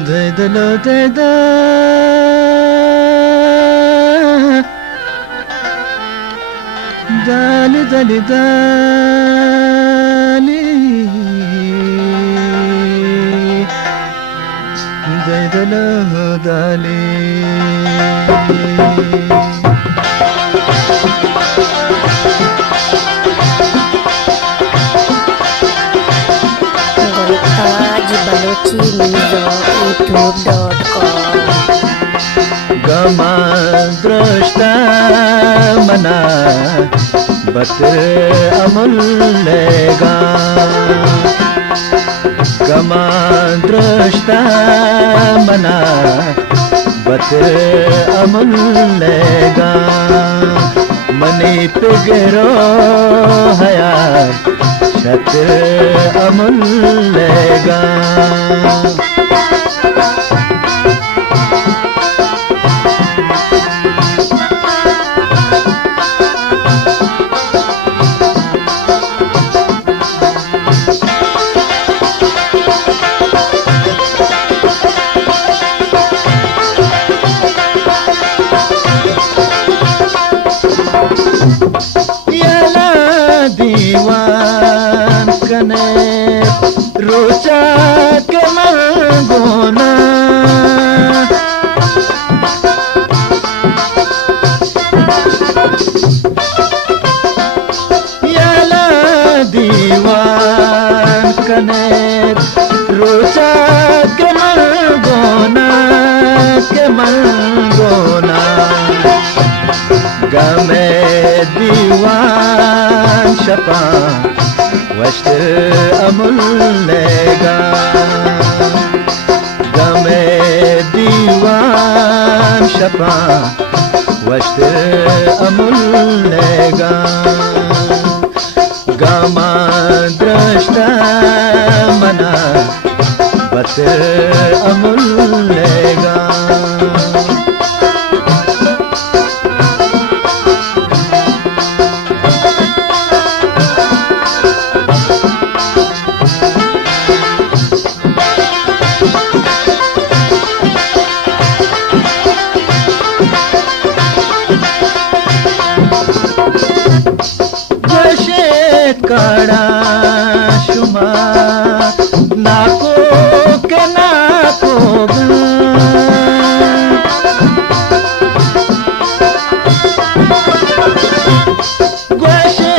Daydalo dayda Dali dali dali Daydalo dali youtube.com Gama drashta mana bat amullega Gama drashta mana bat amullega Mani pigro haya Shatr amullega Yala diwan kane rocha ke mangona Yala diwan kane rocha ke mangona Game diwan shapa washt amullega Game diwan shapa washt amullega Gama drashta mana bat amullega Kada shuma nako ke nako Gwashe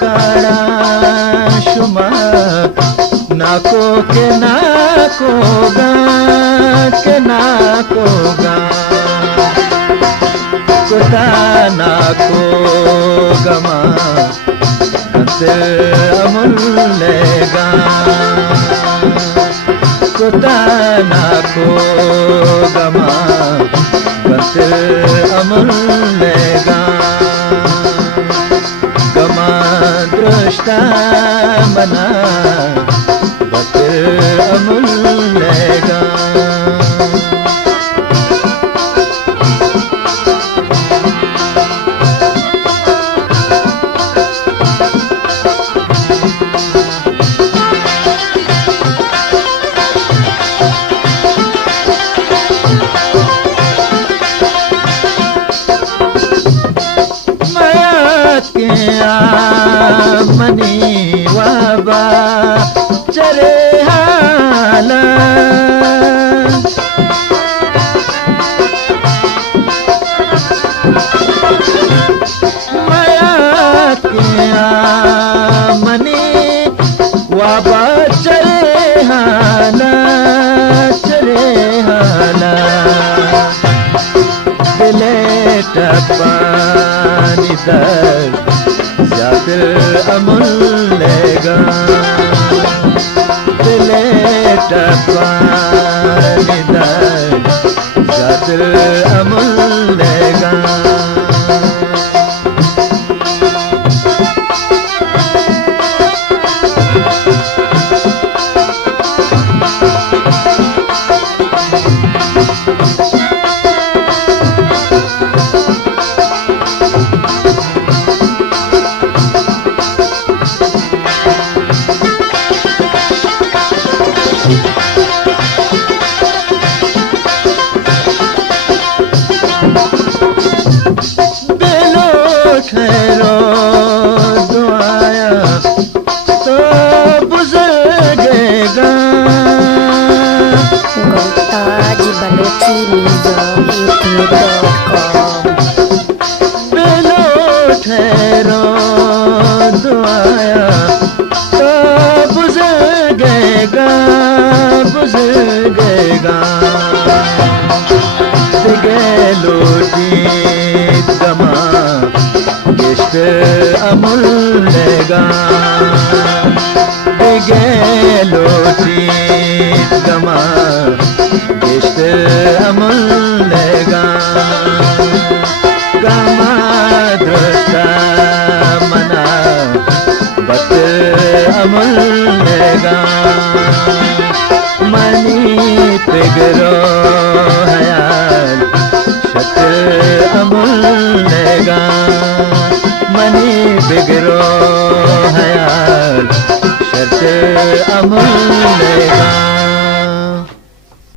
kada shuma nako ke nako Kota nako gama amullega Kotana ko gama bante amullega Gama drashta mana bante amullega mani waba chare hala maya kiya mani waba chare hala dile tapani dar Jatir amullega Dile tapani dar Jatir amullega अमुल्लेगा बुजुर्गेगा दिगे लोटी दमा गिश्त अमुल्लेगा दिगे लोटी दमा गिश्त अमुल्लेगा गमा दृष्टा मना बत अमुल्लेगा money पिगरो हयाल शत अमुल्लेगा money बिगरो हयाल शत अमुल्लेगा